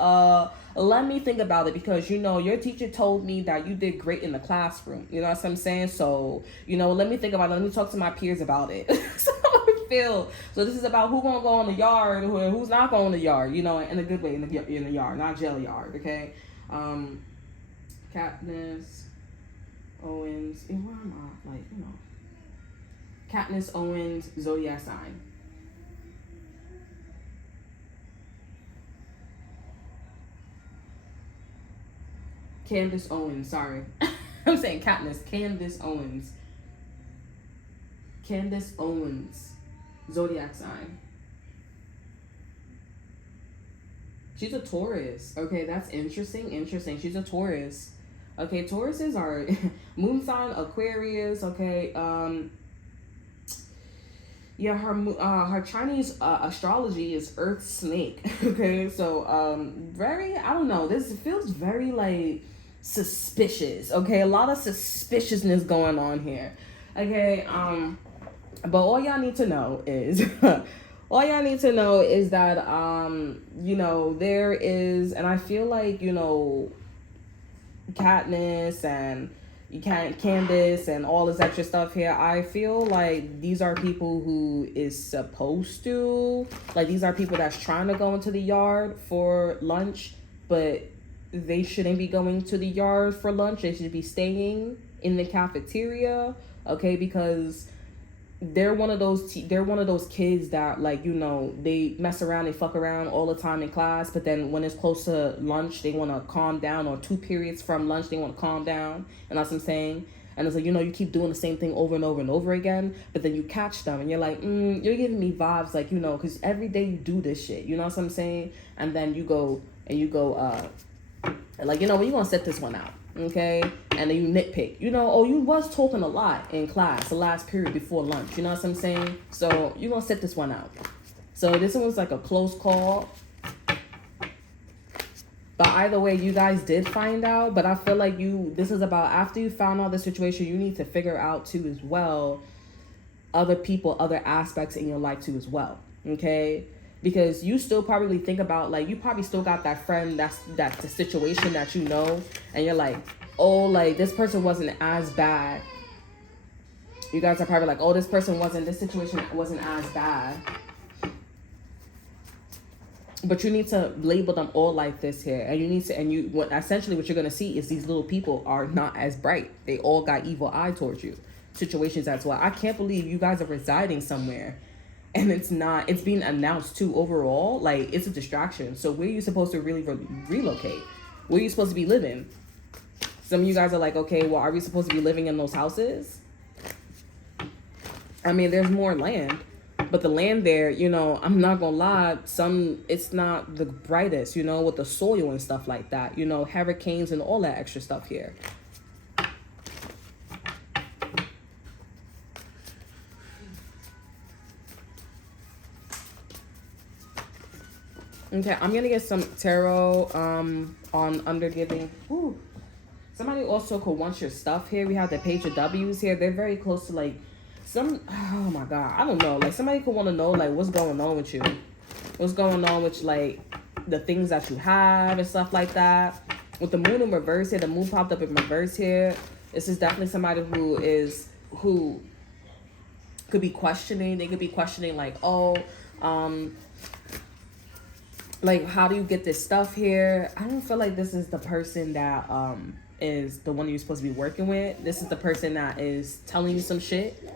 let me think about it, because you know your teacher told me that you did great in the classroom. You know what I'm saying? So, you know, let me think about it. Let me talk to my peers about it. So I feel, so this is about who gonna go in the yard, who's not going in the yard. You know, in a good way, in the yard, not jail yard. Okay. Candace Owens. And where am I? Like, you know, Candace Owens, zodiac sign. Candace Owens, sorry. I'm saying Candace Owens. Candace Owens, zodiac sign. She's a Taurus. Okay, that's interesting. She's a Taurus. Okay, Tauruses are moon sign Aquarius. Okay, yeah, her Chinese astrology is Earth Snake. Okay, so very, I don't know. This feels very like suspicious. Okay, a lot of suspiciousness going on here. Okay, but all y'all need to know is that you know, there is, and I feel like, you know, Katniss and Candace and all this extra stuff here, I feel like these are people who is supposed to, like, these are people that's trying to go into the yard for lunch, but they shouldn't be going to the yard for lunch. They should be staying in the cafeteria, okay? Because they're one of those kids that, like, you know, they mess around, they fuck around all the time in class, but then when it's close to lunch, they want to calm down, or 2 periods from lunch, they want to calm down. And that's what I'm saying. And it's like, you know, you keep doing the same thing over and over and over again, but then you catch them and you're like, you're giving me vibes, like, you know, because every day you do this shit, you know what I'm saying? And then you go, like, you know, well, you gonna set this one out, okay? And then you nitpick, you know, oh, you was talking a lot in class the last period before lunch, you know what I'm saying? So you're gonna set this one out. So this one was like a close call, but either way, you guys did find out. But I feel like this is about, after you found out the situation, you need to figure out too as well other people, other aspects in your life too as well, okay? Because you still probably think about, like, you probably still got that friend that's the situation that, you know, and you're like, oh, like, this person wasn't as bad. You guys are probably like, oh, this situation wasn't as bad. But you need to label them all like this here. And you need to, essentially what you're going to see is these little people are not as bright. They all got evil eye towards you. Situations as well. I can't believe you guys are residing somewhere and it's being announced too overall. Like, it's a distraction. So where are you supposed to really relocate? Where are you supposed to be living? Some of you guys are like, okay, well, are we supposed to be living in those houses? I mean, there's more land, but the land there, you know, I'm not gonna lie, it's not the brightest, you know, with the soil and stuff like that, you know, hurricanes and all that extra stuff here. Okay, I'm gonna get some tarot on undergiving. Ooh. Somebody also could want your stuff here. We have the Page of W's here. They're very close to, like, oh my God, I don't know. Like, somebody could want to know, like, what's going on with you. What's going on with, like, the things that you have and stuff like that. With the moon in reverse here, the moon popped up in reverse here. This is definitely somebody who could be questioning. They could be questioning, like, oh, like, how do you get this stuff here? I don't feel like this is the person that is the one you're supposed to be working with. This is the person that is telling you some shit.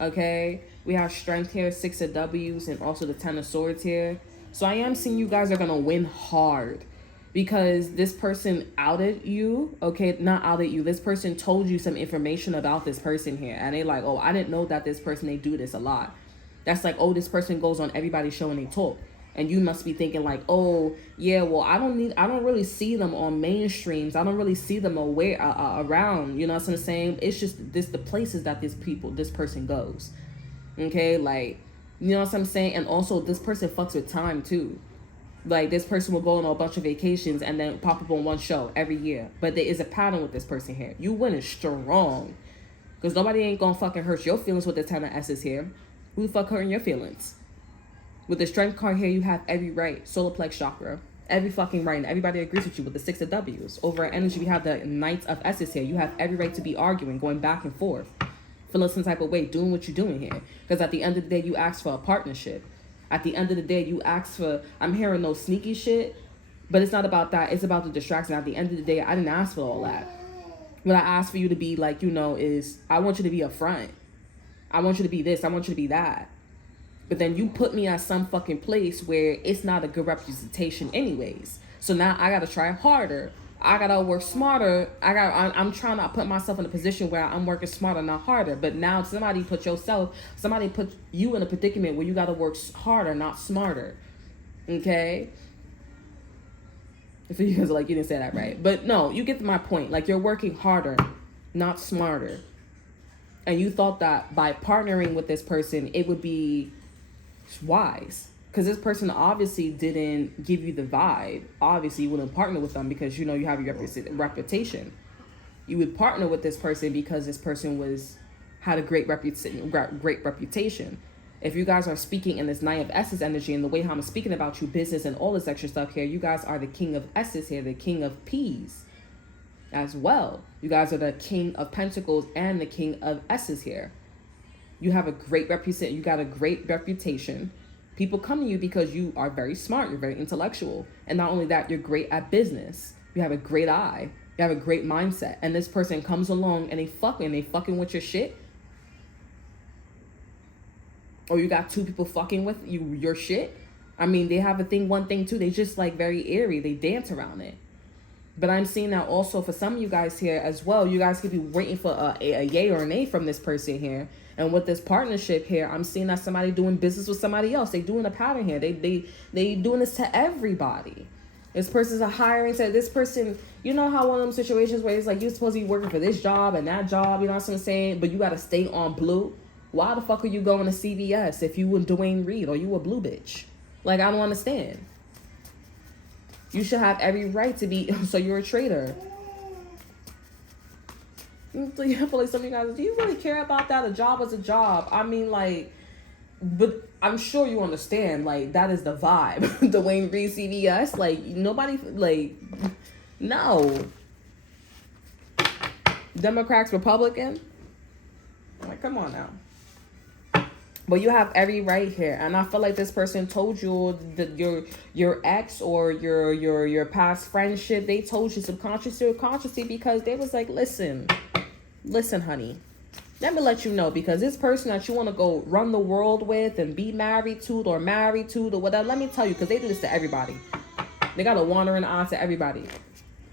Okay, we have Strength here, 6 of W's, and also the 10 of Swords here. So I am seeing you guys are gonna win hard, because this person outed you. Okay, not outed you. This person told you some information about this person here, and they like, oh, I didn't know that this person, they do this a lot. That's like, oh, this person goes on everybody's show and they talk. And you must be thinking like, oh yeah, well I don't really see them on mainstreams. I don't really see them around. You know what I'm saying? It's just the places that this person goes. Okay, like, you know what I'm saying? And also this person fucks with time too. Like, this person will go on a bunch of vacations and then pop up on one show every year. But there is a pattern with this person here. You winning strong. Because nobody ain't gonna fucking hurt your feelings with the 10 of S's here. Who the fuck hurting your feelings? With the strength card here, you have every right. Solar plex chakra. Every fucking right. And everybody agrees with you with the 6 of W's. Over energy, we have the Knight of S's here. You have every right to be arguing, going back and forth. Feeling some type of way, doing what you're doing here. Because at the end of the day, you ask for a partnership. At the end of the day, you ask for, I'm hearing no sneaky shit, but it's not about that. It's about the distraction. At the end of the day, I didn't ask for all that. What I asked for you to be like, you know, is I want you to be upfront. I want you to be this. I want you to be that. But then you put me at some fucking place where it's not a good representation anyways. So now I got to try harder. I got to work smarter. I'm trying to put myself in a position where I'm working smarter, not harder. But now somebody put you in a predicament where you got to work harder, not smarter. Okay? If you guys are like, you didn't say that right. But no, you get to my point. Like, you're working harder, not smarter. And you thought that by partnering with this person, it would be wise. Because this person obviously didn't give you the vibe. Obviously, you wouldn't partner with them because, you know, you have your reputation. You would partner with this person because this person had a great reputation. If you guys are speaking in this Nine of S's energy and the way how I'm speaking about you, business and all this extra stuff here, you guys are the King of S's here, the King of P's as well. You guys are the King of Pentacles and the King of S's here. You have a great reputation. You got a great reputation. People come to you because you are very smart. You're very intellectual. And not only that, you're great at business. You have a great eye. You have a great mindset. And this person comes along and they fucking with your shit. Or you got two people fucking with your shit. I mean, they have one thing too. They just like very eerie. They dance around it. But I'm seeing that also for some of you guys here as well. You guys could be waiting for a yay or a nay from this person here. And with this partnership here, I'm seeing that somebody doing business with somebody else. They doing a pattern here. They doing this to everybody. This person's hiring to this person. You know how one of them situations where it's like you're supposed to be working for this job and that job, you know what I'm saying? But you got to stay on blue. Why the fuck are you going to CVS if you were Dwayne Reed or you a blue bitch? Like, I don't understand. You should have every right to be, so you're a traitor. So you feel like some of you guys, do you really care about that? A job is a job. I mean, like, but I'm sure you understand, like, that is the vibe. Dwayne Reed, CVS, like, nobody, like, no. Democrats, Republican? Like, come on now. But you have every right here, and I feel like this person told you that your ex or your past friendship, they told you subconsciously or consciously because they was like, listen, honey, let me let you know, because this person that you want to go run the world with and be married to or whatever, let me tell you, because they do this to everybody. They got a wandering eye to everybody.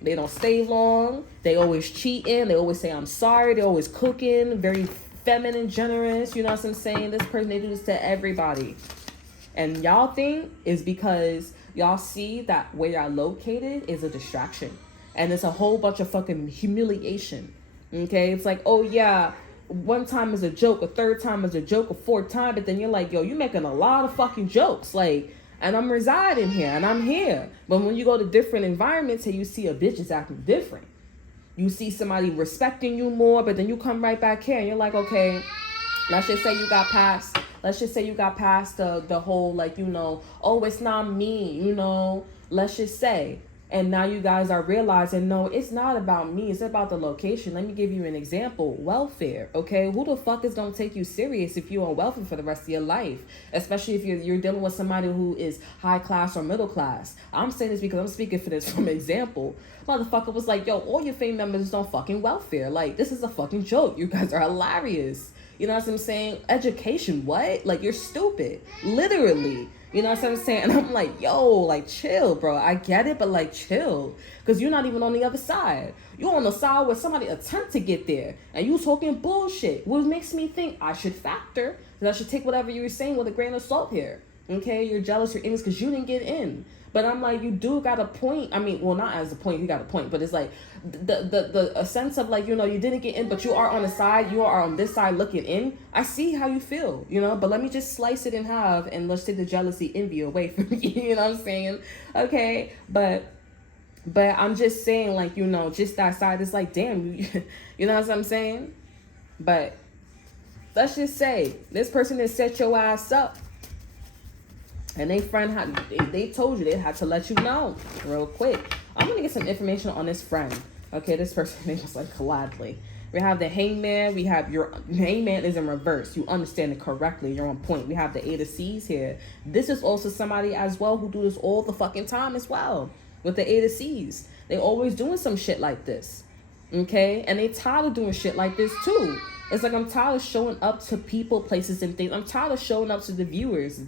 They don't stay long. They always cheating. They always say I'm sorry. They always cooking. Very feminine, generous, you know what I'm saying? This person, they do this to everybody. And y'all think is because y'all see that where y'all located is a distraction. And it's a whole bunch of fucking humiliation. Okay? It's like, oh yeah, one time is a joke, a third time is a joke, a fourth time, but then you're like, yo, you making a lot of fucking jokes. Like, and I'm residing here and I'm here. But when you go to different environments and you see a bitch is acting different. You see somebody respecting you more, but then you come right back here and you're like, okay, let's just say you got past the whole, like, you know, oh, it's not me, you know, let's just say. And now you guys are realizing, no, it's not about me. It's about the location. Let me give you an example. Welfare, okay? Who the fuck is going to take you serious if you're on welfare for the rest of your life? Especially if you're dealing with somebody who is high class or middle class. I'm saying this because I'm speaking for this from example. Motherfucker was like, yo, all your family members is on fucking welfare. Like, this is a fucking joke. You guys are hilarious. You know what I'm saying? Education, what? Like, you're stupid. Literally. You know what I'm saying? And I'm like, yo, like, chill, bro. I get it, but, like, chill. Because you're not even on the other side. You're on the side where somebody attempt to get there. And you talking bullshit. Which makes me think I should factor. And I should take whatever you were saying with a grain of salt here. Okay, you're jealous, you're envious because you didn't get in. But I'm like, you do got a point. I mean, well, not as a point, you got a point, but it's like a sense of like, you know, you didn't get in, but you are on the side, you are on this side looking in. I see how you feel, you know, but let me just slice it in half and let's take the jealousy, envy away from you. You know what I'm saying? Okay, but I'm just saying, like, you know, just that side is like, damn, you know what I'm saying? But let's just say this person that set your ass up. And they friend had, they told you, they had to let you know real quick. I'm going to get some information on this friend. Okay, this person name was like gladly. We have the hangman. We have your hangman is in reverse. You understand it correctly. You're on point. We have the 8 of C's here. This is also somebody as well who do this all the fucking time as well. With the 8 of C's. They always doing some shit like this. Okay? And they tired of doing shit like this too. It's like, I'm tired of showing up to people, places, and things. I'm tired of showing up to the viewers.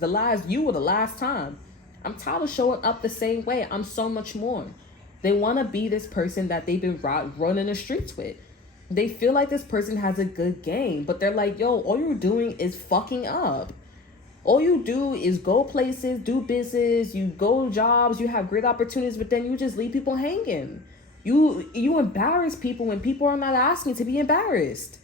You were the last time. I'm tired of showing up the same way. I'm so much more. They want to be this person that they've been running the streets with. They feel like this person has a good game. But they're like, yo, all you're doing is fucking up. All you do is go places, do business, you go jobs, you have great opportunities, but then you just leave people hanging. You embarrass people when people are not asking to be embarrassed.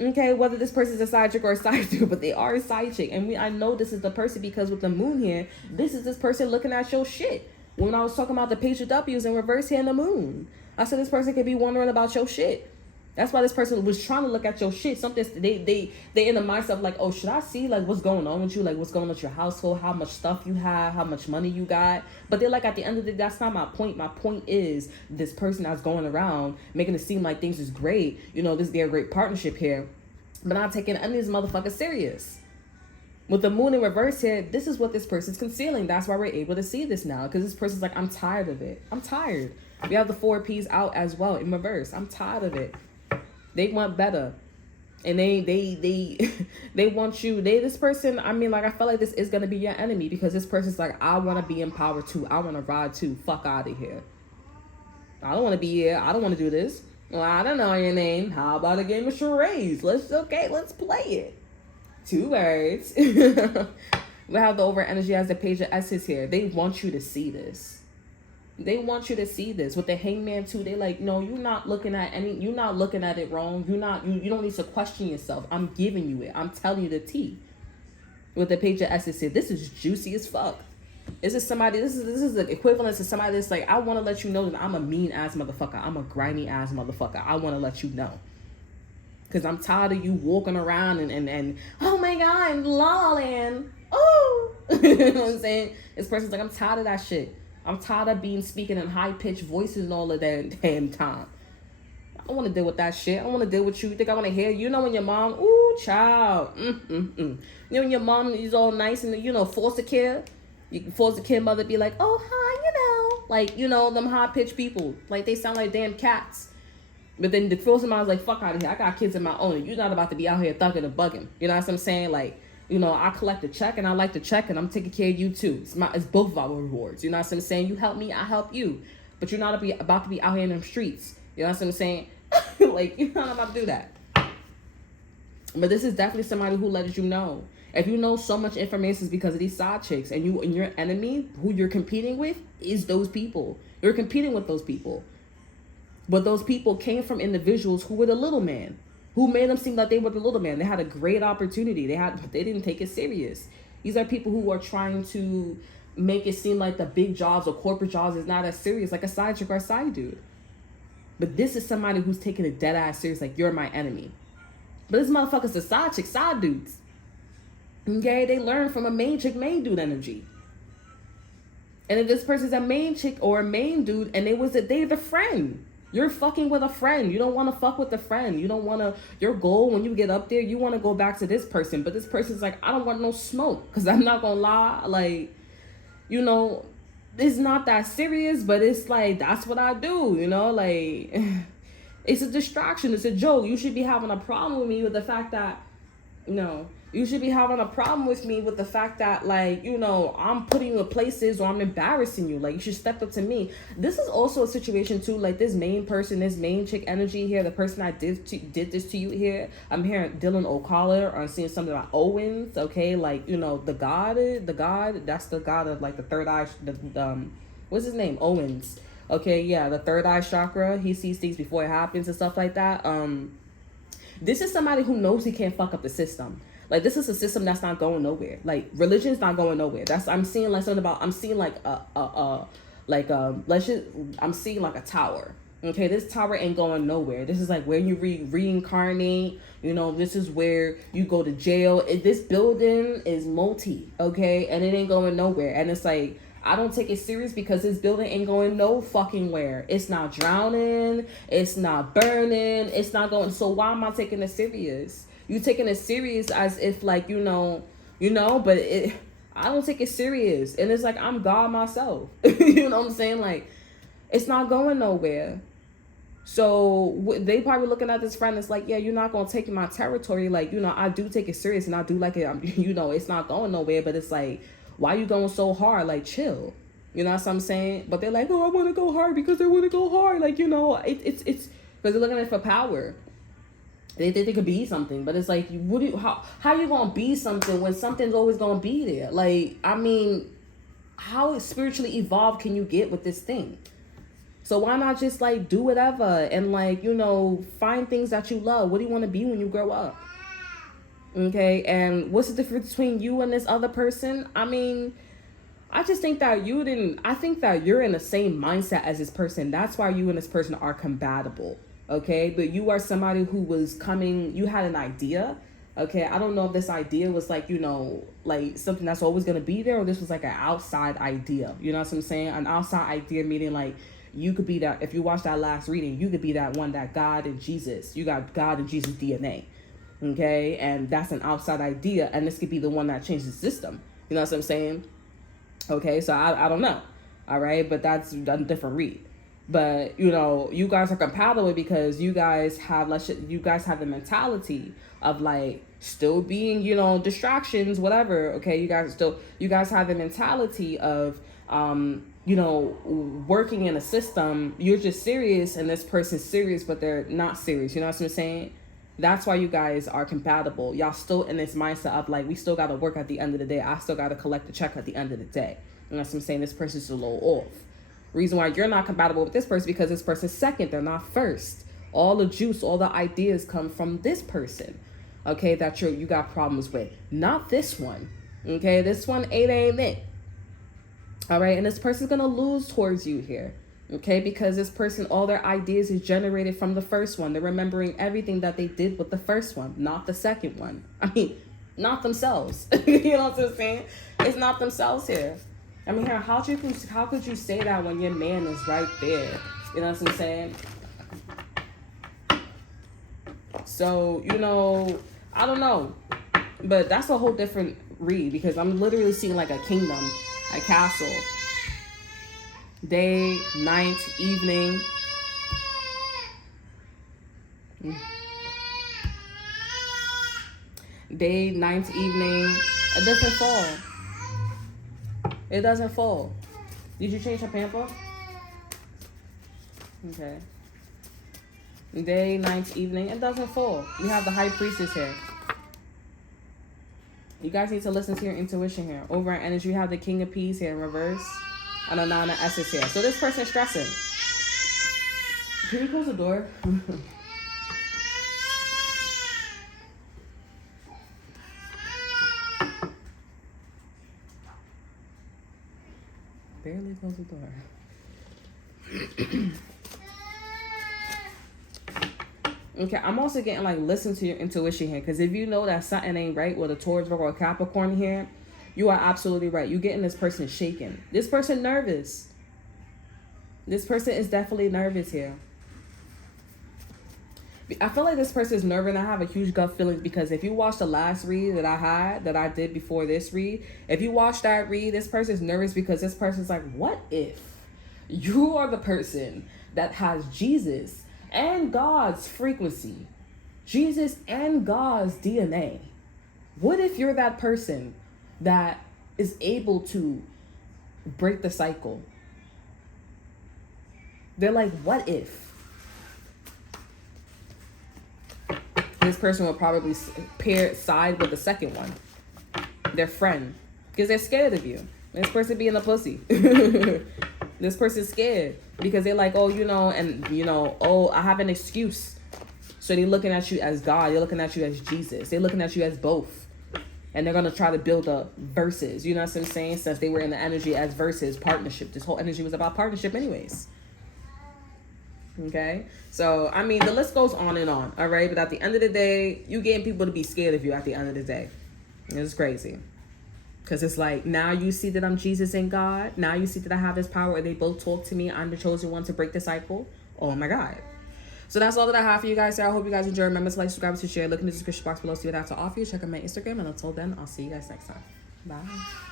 Okay, whether this person is a side chick or a side dude, but they are a side chick. And I know this is the person because with the moon here, this is this person looking at your shit. When I was talking about the page of W's in reverse here in the moon, I said this person could be wondering about your shit. That's why this person was trying to look at your shit. Something they in the mindset of like, oh, should I see like what's going on with you? Like what's going on with your household, how much stuff you have, how much money you got. But they're like, at the end of the day, that's not my point. My point is this person that's going around making it seem like things is great. You know, they're a great partnership here. But not taking any of these motherfuckers serious. With the moon in reverse here, this is what this person's concealing. That's why we're able to see this now. Because this person's like, I'm tired of it. I'm tired. We have the 4 P's out as well in reverse. I'm tired of it. They want better. And they want you. This person, I mean, like, I feel like this is going to be your enemy. Because this person's like, I want to be in power too. I want to ride too. Fuck out of here. I don't want to be here. I don't want to do this. Well, I don't know your name. How about a game of charades? Let's play it. 2 words. We have the over energy as the page of S's here. They want you to see this. They want you to see this. With the hangman too, they like, no, you're not looking at it wrong. You don't need to question yourself. I'm giving you it. I'm telling you the tea. With the page of S's here, this is juicy as fuck. This is the equivalent to somebody that's like, I want to let you know that I'm a mean ass motherfucker. I'm a grimy ass motherfucker. I want to let you know. Because I'm tired of you walking around and oh my God, and La La Land. Oh, you know what I'm saying? This person's like, I'm tired of that shit. I'm tired of speaking in high pitched voices and all of that damn time. I don't want to deal with that shit. I don't want to deal with you. You think I want to hear? You know when your mom, ooh, child. You know when your mom is all nice and, you know, foster care? You can force a kid mother be like, oh, hi, you know. Like, you know, them high-pitched people. Like, they sound like damn cats. But then the first mom's like, fuck out of here. I got kids of my own. And you're not about to be out here thugging and bugging. You know what I'm saying? Like, you know, I collect a check and I like the check and I'm taking care of you too. It's both of our rewards. You know what I'm saying? You help me, I help you. But you're not about to be out here in them streets. You know what I'm saying? Like, you're not about to do that. But this is definitely somebody who let you know. If you know so much information, it's because of these side chicks. And your enemy, who you're competing with, is those people. You're competing with those people. But those people came from individuals who were the little man. Who made them seem like they were the little man. They had a great opportunity. They didn't take it serious. These are people who are trying to make it seem like the big jobs or corporate jobs is not as serious. Like a side chick or a side dude. But this is somebody who's taking it dead ass serious. Like, you're my enemy. But this motherfucker's a side chick, side dudes. Okay, they learn from a main chick, main dude energy. And if this person's a main chick or a main dude and they're the friend. You're fucking with a friend. You don't want to fuck with a friend. You don't want to, your goal when you get up there, you want to go back to this person. But this person's like, I don't want no smoke. Because I'm not going to lie. Like, you know, it's not that serious, but it's like, that's what I do. You know, like, it's a distraction. It's a joke. You should be having a problem with me with the fact that, you know, You should be having a problem with me with the fact that, like, you know, I'm putting you in places or I'm embarrassing you. Like, you should step up to me. This is also a situation, too. Like, this main person, this main chick energy here, the person I did this to you here. I'm hearing Dylan O'Collar, or I'm seeing something about Owens, okay? Like, you know, the god, that's the god of, like, the third eye, what's his name? Owens. Okay, yeah, the third eye chakra. He sees things before it happens and stuff like that. This is somebody who knows he can't fuck up the system. Like, this is a system that's not going nowhere. Like, religion's not going nowhere. I'm seeing like something about, I'm seeing like I'm seeing like a tower. Okay, this tower ain't going nowhere. This is like where you reincarnate. You know, this is where you go to jail. This building is okay, and it ain't going nowhere. And it's like, I don't take it serious because this building ain't going no fucking where. It's not drowning. It's not burning. It's not going. So why am I taking it serious? You taking it serious as if, like, you know, but I don't take it serious. And it's like, I'm God myself. You know what I'm saying? Like, it's not going nowhere. So they probably looking at this friend. It's like, yeah, you're not going to take my territory. Like, you know, I do take it serious and I do like it. You know, it's not going nowhere, but it's like, why you going so hard? Like, chill. You know what I'm saying? But they're like, oh, I want to go hard because they want to go hard. Like, you know, it's because they're looking at it for power. They think they could be something, but it's like, how you gonna be something when something's always gonna be there? Like, I mean, how spiritually evolved can you get with this thing? So why not just, like, do whatever and, like, you know, find things that you love? What do you want to be when you grow up? Okay, and what's the difference between you and this other person? I mean, I just think that I think that you're in the same mindset as this person. That's why you and this person are compatible. Okay, but you are somebody who was coming, you had an idea. Okay, I don't know if this idea was like, you know, like something that's always going to be there, or this was like an outside idea. You know what I'm saying? An outside idea meaning like you could be that, if you watch that last reading, you could be that one, that God and Jesus. You got God and Jesus DNA. Okay, and that's an outside idea, and this could be the one that changes the system. You know what I'm saying? Okay, so I don't know. All right, but that's a different read. But, you know, you guys are compatible because you guys have the mentality of, like, still being, you know, distractions, whatever. Okay, you guys have the mentality of, you know, working in a system. You're just serious and this person's serious, but they're not serious. You know what I'm saying? That's why you guys are compatible. Y'all still in this mindset of, like, we still got to work at the end of the day. I still got to collect the check at the end of the day. You know what I'm saying? This person's a little off. Reason why you're not compatible with this person because this person's second, they're not first. All the juice, all the ideas come from this person, okay, that you got problems with, not this one. Okay, this one ain't it. All right, and this person's gonna lose towards you here, okay, because this person, all their ideas is generated from the first one. They're remembering everything that they did with the first one, not the second one. I mean, not themselves. You know what I'm saying? It's not themselves here. I mean, how could you say that when your man is right there? You know what I'm saying? So, you know, I don't know. But that's a whole different read because I'm literally seeing like a kingdom, a castle. Day, night, evening. Day, night, evening. It doesn't fall. It doesn't fall. Did you change your pamper? Okay. Day, night, evening. It doesn't fall. We have the high priestess here. You guys need to listen to your intuition here. Over in energy, you have the king of peace here in reverse. And a nine of S's here. So this person's stressing. Can you close the door? Barely close the door. Okay, I'm also getting like, listen to your intuition here. Because if you know that something ain't right with a Taurus, Virgo, or Capricorn here, you are absolutely right. You're getting this person shaking. This person nervous. This person is definitely nervous here. I feel like this person is nervous, and I have a huge gut feeling because if you watch the last read that I did before this read, if you watch that read, this person is nervous because this person's like, what if you are the person that has Jesus and God's frequency, Jesus and God's DNA, What if you're that person that is able to break the cycle? They're like, what if? This person will probably side with the second one, their friend, because they're scared of you. This person being a pussy. This person's scared because they're like, oh, oh, I have an excuse. So they're looking at you as God. They're looking at you as Jesus. They're looking at you as both. And they're going to try to build up verses. You know what I'm saying? Since they were in the energy as verses, partnership. This whole energy was about partnership anyways. Okay? So, I mean, the list goes on and on. All right? But at the end of the day, you getting people to be scared of you at the end of the day. It's crazy. Because it's like, now you see that I'm Jesus and God. Now you see that I have this power. And they both talk to me. I'm the chosen one to break the cycle. Oh, my God. So that's all that I have for you guys. So I hope you guys enjoy. Remember to like, subscribe, to share. Look in the description box below. See what I have to offer you. Check out my Instagram. And until then, I'll see you guys next time. Bye.